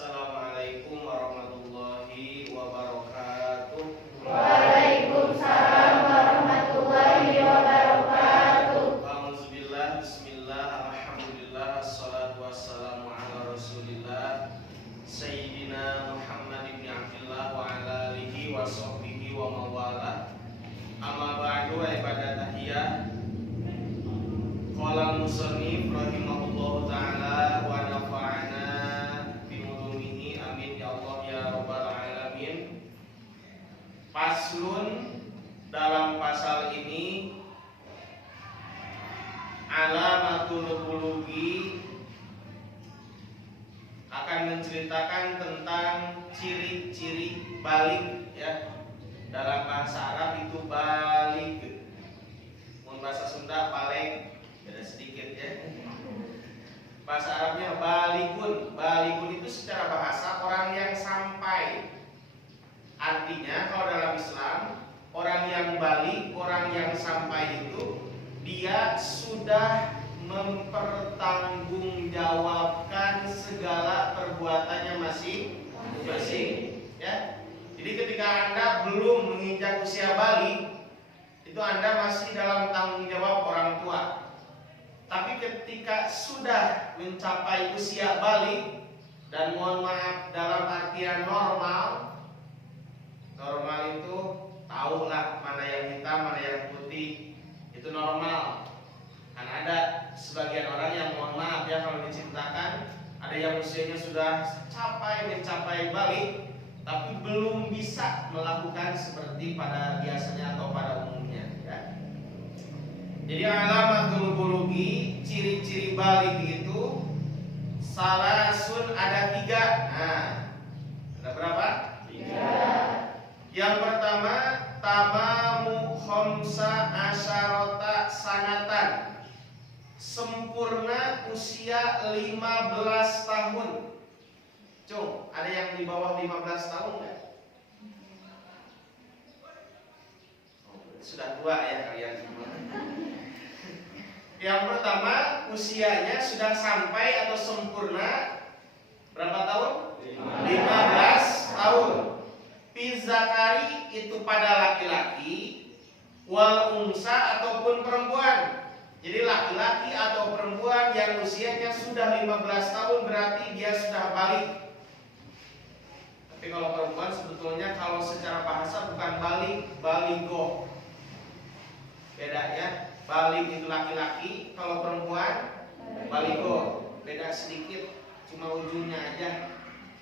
Assalamualaikum warahmatullahi wabarakatuh. Waalaikumsalam warahmatullahi wabarakatuh. Alhamdulillah, bismillah, alhamdulillah, assalatu wassalamu ala rasulillah Sayyidina Muhammad ibn Abdillah wa ala alihi wa sahbihi wa mawala. Amma ba'du, ibadah tahiyah. Qala al-musannif rahimahullahu ta'ala wa nafa'ana bimulumihi, amin ya Allah ya rabbal alamin. Paslun, dalam pasal ini alamatul bulugi akan menceritakan tentang ciri-ciri balik, ya. Dalam bahasa Arab itu balik, bahasa Sunda balik, beda sedikit, ya. Bahasa Arabnya balikun. Balikun itu secara bahasa orang yang sampai. Artinya kalau dalam Islam, orang yang balik, orang yang sampai itu dia sudah mempertanggungjawabkan segala perbuatannya masing-masing, ya. Jadi ketika Anda belum menginjak usia balik, itu Anda masih dalam tanggung jawab orang tua. Tapi ketika sudah mencapai usia balik, dan mohon maaf dalam artian normal itu tahulah mana yang hitam, mana yang putih, itu normal. Kan ada sebagian orang yang mohon maaf ya kalau diceritakan, ada yang usianya sudah mencapai balik, tapi belum bisa melakukan seperti pada biasanya atau pada umumnya, ya. Jadi alamatul bulugi, ciri-ciri balik itu salasun, ada 3. Nah, ada berapa? 3. Yang pertama, tamamu khamsa asyarata sanatan, sempurna usia 15 tahun. Cung, ada yang di bawah 15 tahun nggak? Sudah tua ya kalian semua. Yang pertama, usianya sudah sampai atau sempurna berapa tahun? 15 tahun. Pizakari itu pada laki-laki, wal unsa ataupun perempuan. Jadi laki-laki atau perempuan yang usianya sudah 15 tahun berarti dia sudah balik. Tapi kalau perempuan sebetulnya kalau secara bahasa bukan balik, baligo. Beda ya. Balik itu laki-laki, kalau perempuan baligo. Beda sedikit, cuma ujungnya aja.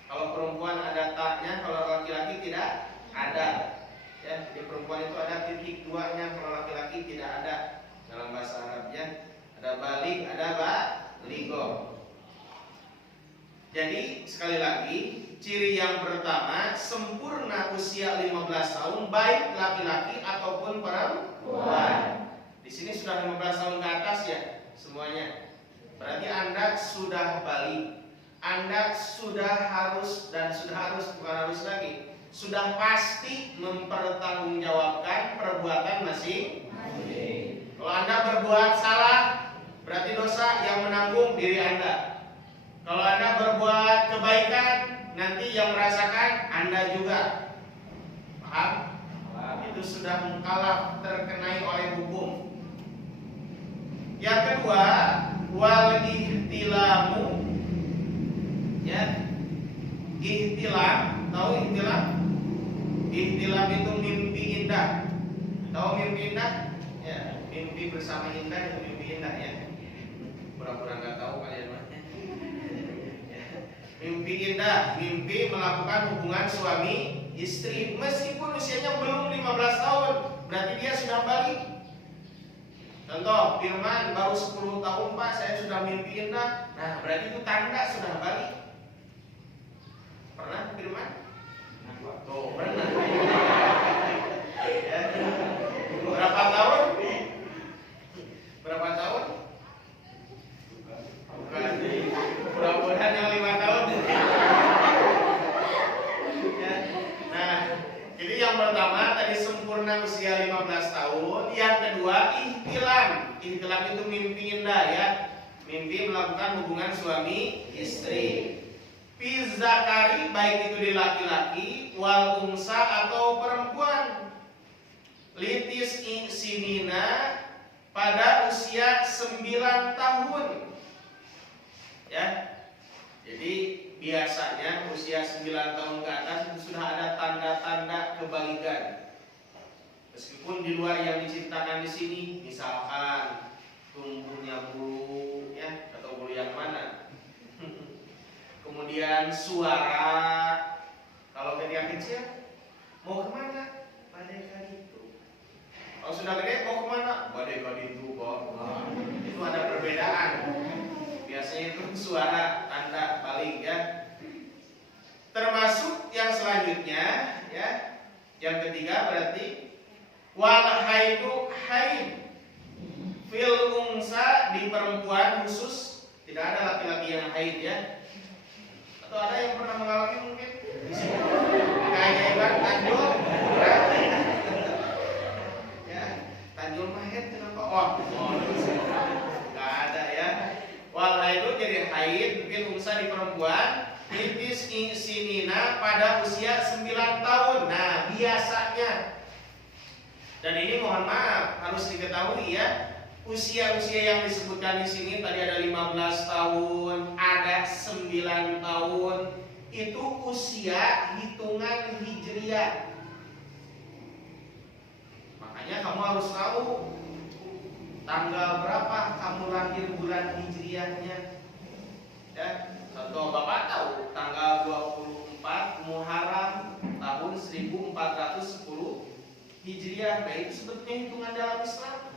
Kalau perempuan ada taknya, kalau laki-laki tidak ada. Ya, di perempuan itu ada titik 2-nya, kalau laki-laki tidak ada. Dalam bahasa Arabnya ada balik, ada baligo. Jadi sekali lagi, ciri yang pertama, sempurna usia 15 tahun baik laki-laki ataupun perempuan. Di sini sudah 15 tahun ke atas ya semuanya. Berarti Anda sudah balik. Anda sudah harus bukan harus lagi, sudah pasti mempertanggungjawabkan perbuatan masing-masing. Kalau Anda berbuat salah, berarti dosa yang menanggung diri Anda. Kalau Anda berbuat kebaikan, nanti yang merasakan Anda juga. Paham? Itu sudah mukallaf, terkenai oleh hukum. Yang kedua, wal ihtilamu, ya. Ihtilam, tahu ihtilam? Ihtilam itu mimpi indah. Tahu mimpi indah? Ya, mimpi bersama indah itu mimpi indah ya. Pura-pura nggak tahu kalian mah. Mimpi indah, mimpi melakukan hubungan suami istri meskipun usianya belum 15 tahun, berarti dia sudah balik. Contoh, Firman baru 10 tahun Pak, saya sudah mimpi indah. Nah, berarti itu tanda sudah balik. Pernah Firman? Tuh, pernah. Ya. Berapa tahun? Berapa tahun? Bukan. Mudah-mudahan yang 5 tahun. Ya. Nah, jadi yang pertama tadi sempurna usia 15 tahun. Yang kedua, ihtilam. Ihtilam itu mimpi indah ya. Mimpi melakukan hubungan suami istri. Pizakari baik itu di laki-laki wal unsa atau perempuan. Litis sinina pada usia 9 tahun. Ya. Jadi biasanya usia 9 tahun ke atas itu sudah ada tanda-tanda kebaligan. Meskipun di luar yang diceritakan di sini, misalkan tumbuhnya bulu, ya, atau bulu yang mana. Kemudian suara, kalau ketika kecil mau kemana? Badai kaditu. Kalau sudah gede mau kemana? Badai kaditu kok. Itu ada perbedaan. Biasanya itu suara tanda balik, ya. Termasuk yang selanjutnya, ya. Yang ketiga berarti wal haidu haid fil unsa di perempuan khusus, tidak ada laki-laki yang haid, ya. Atau ada yang pernah mengalami mungkin di sini keajaiban Tanjul, ya. Tanjul mahid kenapa? Oh, nggak ada, ya. Wal haidu jadi haid fil unsa di perempuan litis sinina pada usia 9 tahun. Nah, biasanya, dan ini mohon maaf harus diketahui, ya, usia-usia yang disebutkan di sini tadi ada 15 tahun, ada 9 tahun, itu usia hitungan hijriah. Makanya kamu harus tahu tanggal berapa kamu lahir bulan hijriahnya. Ya, contoh Bapak tahu tanggal 24 Muharram tahun 1410 Hijriah. Nah, itu sebetulnya hitungan dalam Islam.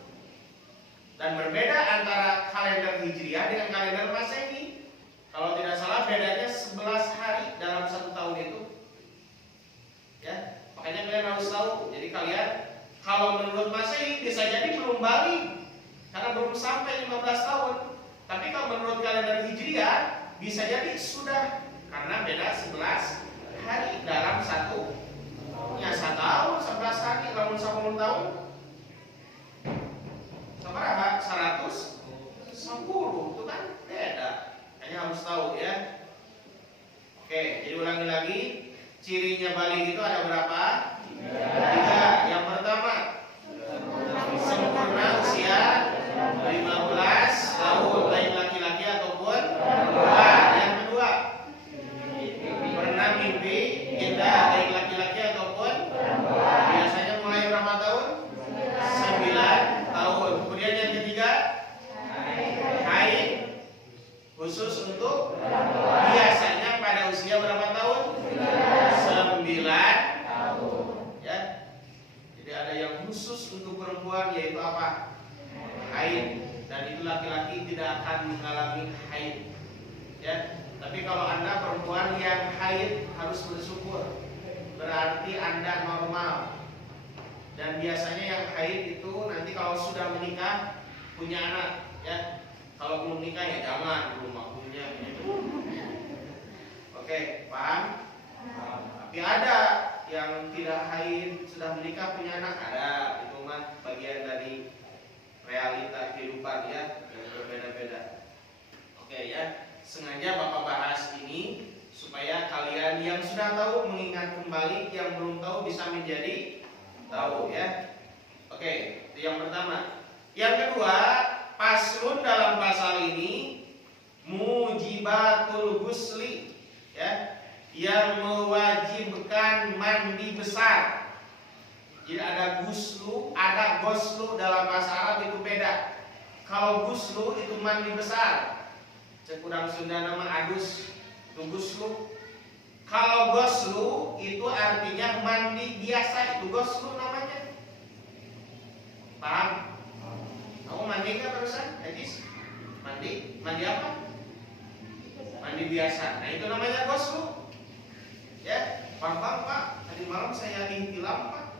Dan berbeda antara kalender Hijriah dengan kalender Masehi. Kalau tidak salah bedanya 11 hari dalam satu tahun itu. Ya, makanya kalian harus tahu. Jadi kalian kalau menurut Masehi bisa jadi belum balik karena belum sampai 15 tahun. Tapi kalau menurut kalender Hijriah bisa jadi sudah, karena beda 11 hari dalam satu. Ya, 1 tahun 11 hari lamun 10 tahun. Berapa? 110. Itu kan beda. Kayaknya harus tahu, ya. Oke, jadi ulangi lagi. Cirinya balik itu ada berapa? 3. Yang pertama, sempurna usia 15 tahun, baik laki-laki ataupun perempuan. Yang kedua, pernah mimpi indah, baik laki-laki ataupun perempuan. Biasanya mulai berapa tahun? 9 tahun. Kemudian yang ketiga, haid khusus untuk perempuan. Biasanya pada usia berapa tahun? 9 tahun. Ya. Jadi ada yang khusus untuk perempuan, yaitu apa? Haid. Dan itu laki-laki tidak akan mengalami haid, ya. Tapi kalau Anda perempuan yang haid harus bersyukur, berarti Anda normal. Dan biasanya yang haid itu nanti kalau sudah menikah punya anak, ya. Kalau belum nikah ya jangan, belum waktunya. Oke, paham? Tapi ada yang tidak haid sudah menikah punya anak, ada. Itu mah bagian dari realita kehidupan, ya, yang berbeda-beda. Oke, ya, sengaja Bapak bahas ini supaya kalian yang sudah tahu mengingat kembali, yang belum tahu bisa menjadi tahu, ya. Oke, itu yang pertama. Yang kedua, paslun dalam pasal ini mujibatul ghusli, ya, yang mewajibkan mandi besar. Jadi ada guslu, ada goslu, dalam bahasa Arab itu beda. Kalau guslu itu mandi besar, cekurang Sunda nama adus, itu guslu. Kalau goslu itu artinya mandi biasa, itu goslu namanya. Paham? Kamu mandi nggak barusan? Hadis? Mandi apa? Mandi biasa. Nah, itu namanya goslu. Ya, Pak, tadi malam saya ihtilam, Pak.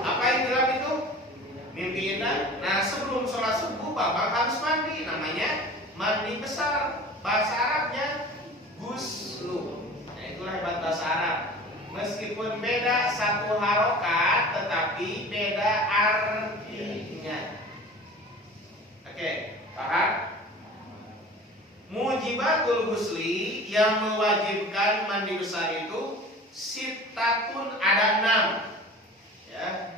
Apa ihtilam itu? Mimpi indah. Nah, sebelum sholat subuh Bapak harus mandi, namanya mandi besar. Bahasa Arabnya guslu. Nah, itulah hebat bahasa Arab. Meskipun beda satu harokat, tetapi beda artinya. Oke, paham? Mujibatul husli, yang mewajibkan mandi besar itu sittatun, ada 6. Ya.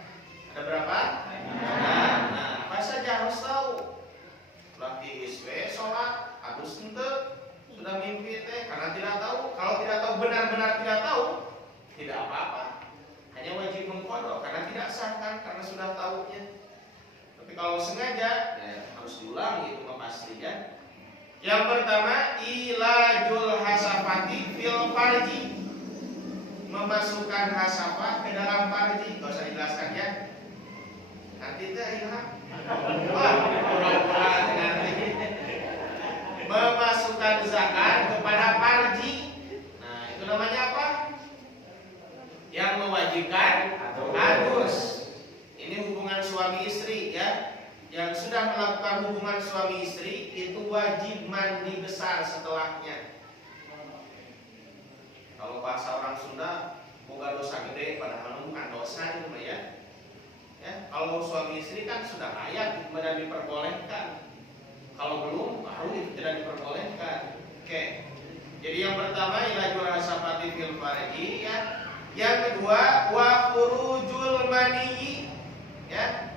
Ada berapa? 6. Nah, apa saja harus tahu. Lagi iswe sholat, habis ente sudah mimpi karena tidak tahu. Kalau tidak tahu, benar-benar tidak tahu, tidak apa-apa. Hanya wajib mengkodok karena tidak sah kan, karena sudah tahunya. Tapi kalau sengaja, ya harus diulangi, itu pasti ya. Yang pertama, ilajul hasafati fil farji, memasukkan hasafah ke dalam farji. Gak usah dijelaskan ya. Nanti itu ilham. Wah, pura-pura nanti. Memasukkan zakat kepada farji. Nah, itu namanya apa? Yang mewajibkan adus. Ini hubungan suami istri ya. Yang sudah melakukan hubungan suami istri itu wajib mandi besar setelahnya. Kalau bahasa orang Sunda, boga dosa gede padahal bukan dosa itu ya. Ya, kalau suami istri kan sudah layak dan diperbolehkan. Kalau belum, baru itu tidak diperbolehkan. Oke. Jadi yang pertama ilajul hasafati fil farji ya. Yang kedua wa khurujul mani ya.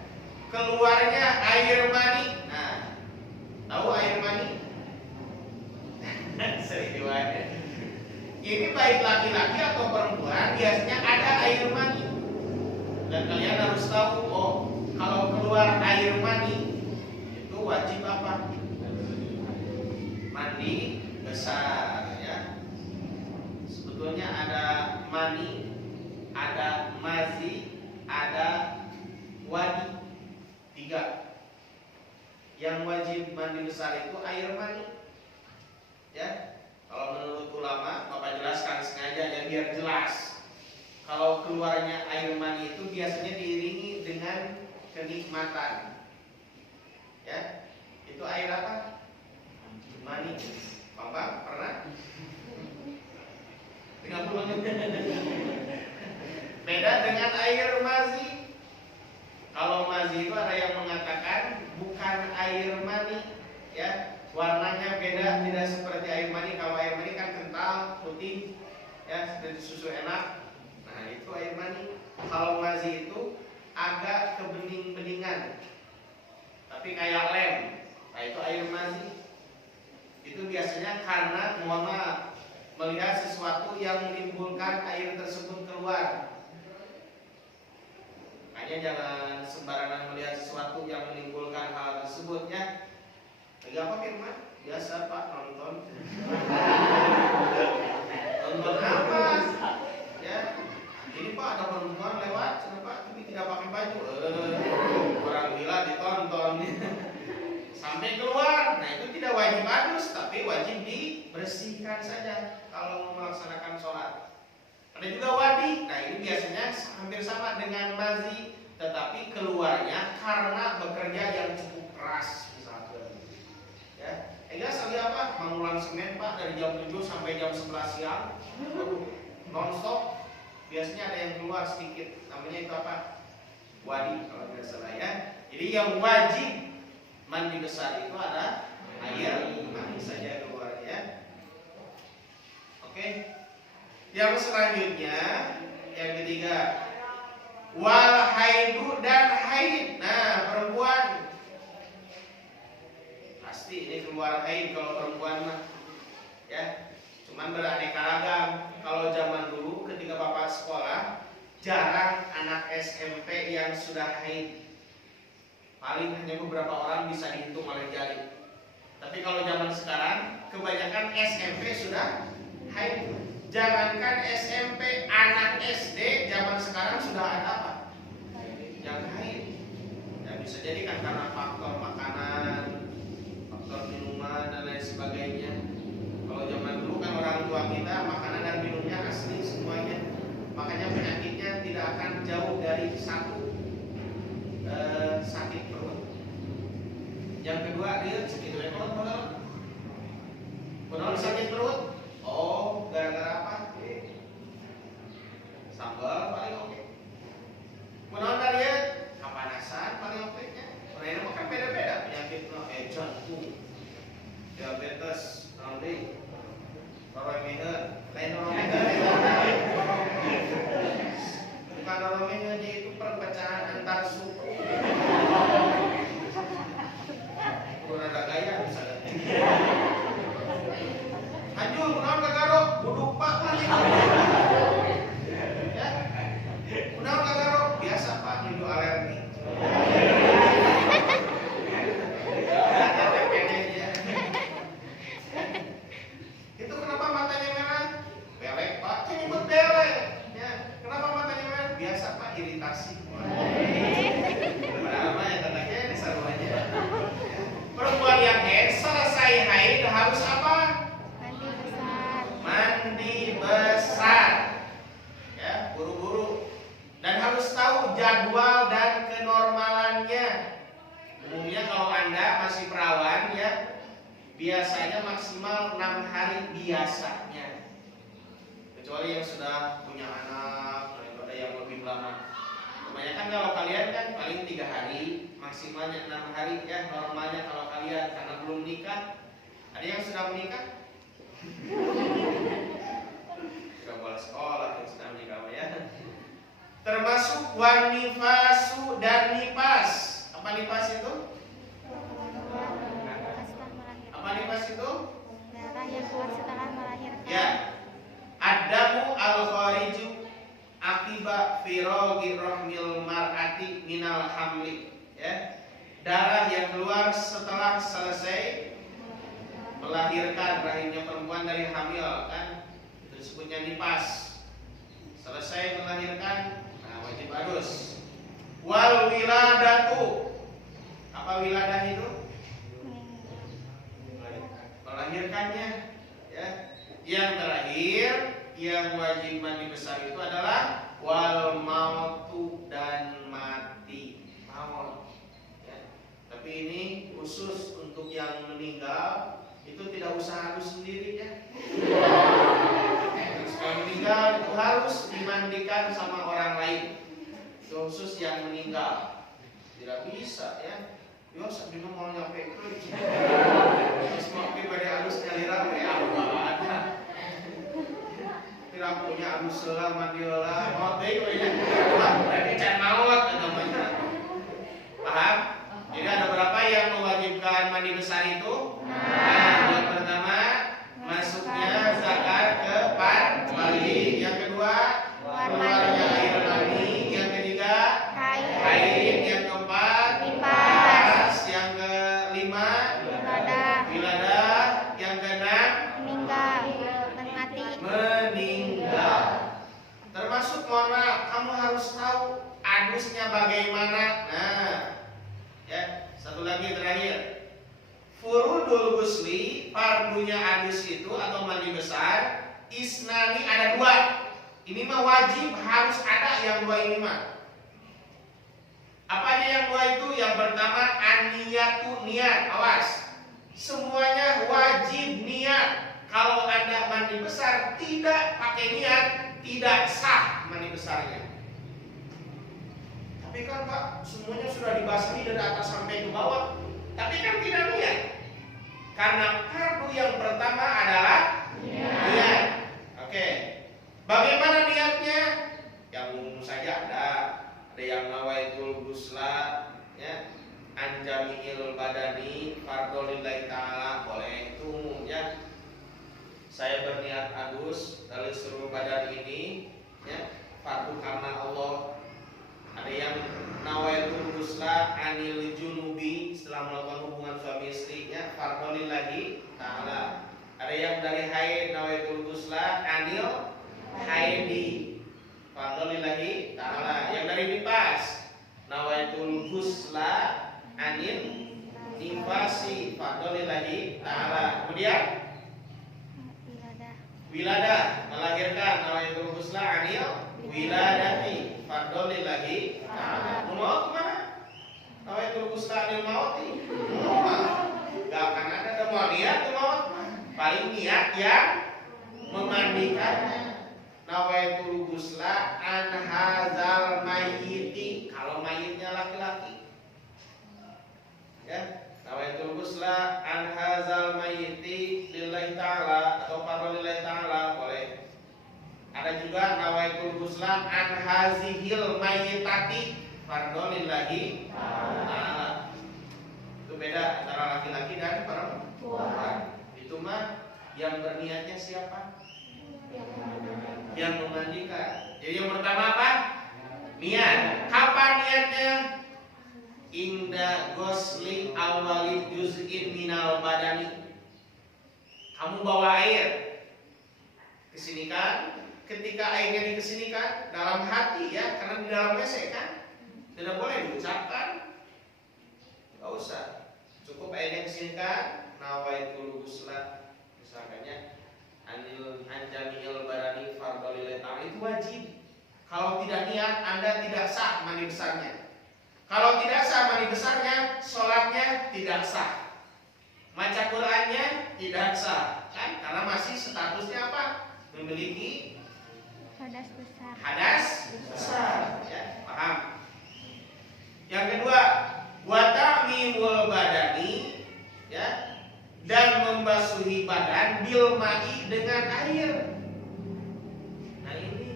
Keluarnya air mani. Nah, tahu air mani? Sering diwajib. Ini baik laki-laki atau perempuan biasanya ada air mani. Dan kalian harus tahu, oh, kalau keluar air mani itu wajib apa? Mandi besar ya. Sebetulnya ada mani, ada mazi, ada wadi. 3. Yang wajib mandi besar itu air mani. Ya. Kalau menurut ulama, Bapak jelaskan sengaja ya biar jelas. Kalau keluarnya air mani itu biasanya diiringi dengan kenikmatan. Ya. Itu air apa? Mani. Bapak pernah? Tinggal pulang. Beda dengan air mazi. Kalau mazi itu ada yang mengatakan bukan air mani, ya warnanya beda, tidak seperti air mani. Kalau air mani kan kental, putih, ya seperti susu enak. Nah itu air mani. Kalau mazi itu agak kebening-beningan, tapi kayak lem. Nah itu air mazi. Itu biasanya karena mohon maaf melihat sesuatu yang menimbulkan air tersebut keluar. Hanya jangan sembarangan melihat sesuatu yang menimbulkan hal tersebut ya. Lagi apa Firman? Biasa Pak nonton. Nonton apa? Ya. Ini Pak ada perempuan lewat, kenapa? Tapi tidak pakai baju. Orang gila ditonton. Sampai keluar. Nah itu tidak wajib adus, tapi wajib dibersihkan saja kalau mau melaksanakan sholat. Ada juga wadi. Nah ini biasanya hampir sama dengan mazi, tetapi keluarnya karena bekerja yang cukup keras misalkan. Ya, enggak sekali apa? Mengulang semen Pak dari jam 7 sampai jam 11 siang, non-stop. Biasanya ada yang keluar sedikit. Namanya itu apa? Wadi kalau tidak salah ya. Jadi yang wajib mandi besar itu ada air mani saja keluarnya. Oke. Yang selanjutnya, yang ketiga, wal haidu dan haid. Nah, perempuan pasti ini keluar haid kalau perempuan mah, ya. Cuman beraneka ragam. Kalau zaman dulu, ketika Bapak sekolah, jarang anak SMP yang sudah haid. Paling hanya beberapa orang bisa dihitung oleh jari. Tapi kalau zaman sekarang, kebanyakan SMP sudah haid. Jangankan SMP, anak SD zaman sekarang sudah ada apa? Yang haid. Ya bisa jadi kan karena faktor makanan, faktor minuman dan lain sebagainya. Kalau zaman dulu kan orang tua kita makanan dan minumnya asli semuanya. Makanya penyakitnya tidak akan jauh dari satu, sakit perut. Yang kedua dia sakit perut, benar sakit perut. Oh, gara-gara apa? Sambal paling oke. Menurut dia kepanasan paling oke nya. Mereka makan beda-beda penyakit jantung, diabetes, mandi besar. Ya, buru-buru. Dan harus tahu jadwal dan kenormalannya. Umumnya kalau Anda masih perawan ya, biasanya maksimal 6 hari biasanya. Kecuali yang sudah punya anak, daripada yang lebih lama. Kebanyakan kalau kalian kan paling 3 hari, maksimalnya 6 hari ya normalnya kalau kalian karena belum nikah. Ada yang sudah menikah? Sudah mulai sekolah yang sudah menikah ya. Termasuk wanifasu dan nipas. Apa nipas itu? Apa nipas itu? Darah yang keluar setelah melahirkan. Ya. Adamu al-khariju akibat firogi rohmil mar'ati minal hamli. Ya. Darah yang keluar setelah selesai melahirkan rahimnya perempuan dari hamil kan, itu disebutnya nipas. Selesai melahirkan, nah wajib adus. Wal wiladatu, apa wiladah itu? Melahirkannya. Ya. Yang terakhir yang wajib mandi besar itu adalah wal mautu dan mati. Maut. Ya. Tapi ini khusus untuk yang meninggal. Itu tidak usah harus sendiri ya. Kalau meninggal itu harus dimandikan sama orang lain. Itu khusus yang meninggal. Tidak bisa ya. Yo sambil mau nyampe kerja. Terus mau pada harus nyalira we ada. Tidak punya harus selah mandiola. Mau teh we nya. Wah, berarti can maut namanya. Paham? Jadi ada berapa yang mewajibkan mandi besar itu? Nah, yang pertama masuknya zakat ke bali. Yang kedua keluarnya air mani. Yang ketiga haid. Yang keempat nipas. Yang kelima wiladah. Yang keenam meninggal. Termasuk mohon maaf, kamu harus tahu adusnya bagaimana. Nah, ya, satu lagi terakhir. Furudul ghusli, fardunya adus itu atau mandi besar, isnani ada 2. Ini mah wajib harus ada yang 2 ini mah. Apa aja yang 2 itu? Yang pertama an-niyatu, niat. Awas. Semuanya wajib niat. Kalau Anda mandi besar tidak pakai niat, tidak sah mandi besarnya. Tapi kan Pak, semuanya sudah dibasahi dari atas sampai ke bawah. Tapi kan tidak niat. Karena fardu yang pertama adalah niat. Oke. Bagaimana niatnya? Yang umum saja ada yang nawaitul ghusla ya, anjamiil badani fardhu lillahi taala, boleh itu umum ya. Saya berniat adus dari seluruh badan ini ya, fardu karena Allah. Ada yang nawaitul ghusla anil junubi, setelah melakukan hubungan suami istrinya, fardhu lillahi taala. Ada yang dari haid nawaitul ghusla anil haidi, fardhu lillahi taala. Yang dari nipas nawaitul ghusla anil nifasi, fardhu lillahi taala. Kemudian wiladah, melahirkan, nawaitul ghusla anil wiladati, fardhu lillahi ta'ala. Mau kemana? Nawaitul ghusla anil mauti. Gak akan ada mau niat ke maut. Paling niat yang memandikannya. Nawaitul ghusla an hadzal mayyiti, kalau mayitnya laki-laki. Ya. Nawaitul ghusla an hadzal mayyiti lillahi ta'ala atau fardhu lillahi ta'ala, boleh. Ada juga nawaitul ghusla an hazihil mayyitati, fardhu lillahi ta'ala. Itu beda antara laki-laki dan perempuan. Itu mah yang berniatnya siapa? Yang memandikan. Jadi yang pertama apa? Niat. Kapan niatnya? Inda ghusli awali juz'in minal badani. Kamu bawa air, kesinikan. Ketika airnya dikesinikan dalam hati ya, karena di dalam WC kan, tidak boleh diucapkan. Gak usah. Cukup airnya kesinikan. Nawaitul ghusla, misalkannya anil anjami keadaan Anda tidak sah mandi besarnya. Kalau tidak sah mandi besarnya, sholatnya tidak sah, baca Qur'annya tidak sah, kan? Karena masih statusnya apa? Memiliki hadas besar. hadas besar, ya, paham? Yang kedua, wa ta'mimul badani, ya, dan membasuhi badan bil ma'i dengan air. Nah ini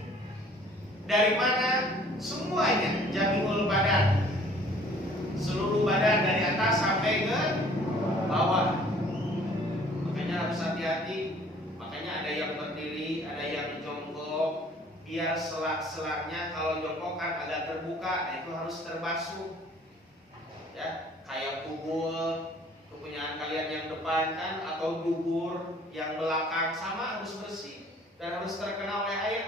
dari mana? Semuanya, jami'ul badan, seluruh badan dari atas sampai ke bawah. Makanya harus hati-hati. Makanya ada yang berdiri, ada yang jongkok, biar selak-selaknya kalau jongkok kan agak terbuka, nah itu harus terbasuh. Ya, kayak kubur kepunyaan kalian yang depan kan, atau dubur yang belakang sama harus bersih dan harus terkena oleh air.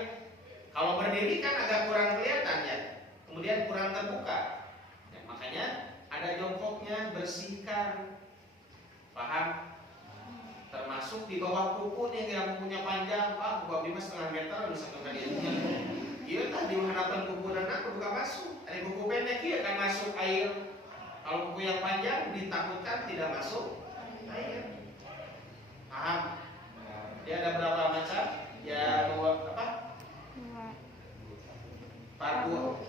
Kalau berdiri kan agak kurang kelihatan ya, kemudian kurang terbuka. Ya, makanya ada jongkoknya, bersihkan. Paham? Termasuk di bawah kuku nih yang punya panjang, Pak, kuku bima setengah meter bisa kaliannya. Iya tadi menghadapkan kuku dan aku buka masuk. Ada kuku pendek iya kan masuk air. Kalau kuku yang panjang ditakutkan tidak masuk air. Paham? Dia ada berapa macam? Ya apa? Pardu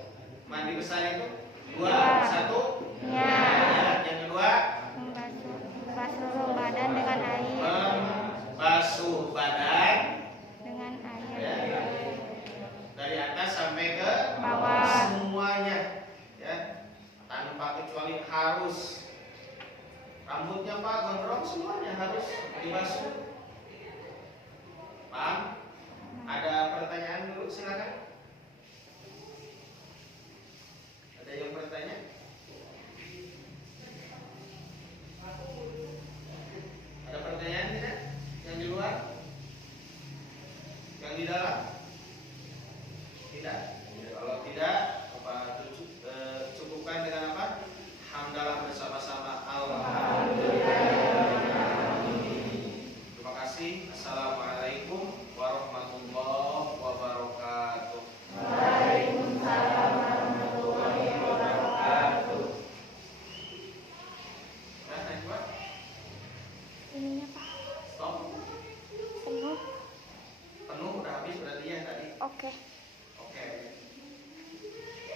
mandi besar itu dua, satu. Ya. Yang kedua Membasuh badan dengan air. Membasuh badan Dengan air. ya, dari atas sampai ke Bawah. semuanya, ya, tanpa kecuali harus. Rambutnya Pak gondrong semuanya harus dibasuh. Paham? Ada pertanyaan dulu silakan. Ada yang bertanya? Ada pertanyaan tidak? Yang di luar? Yang di dalam?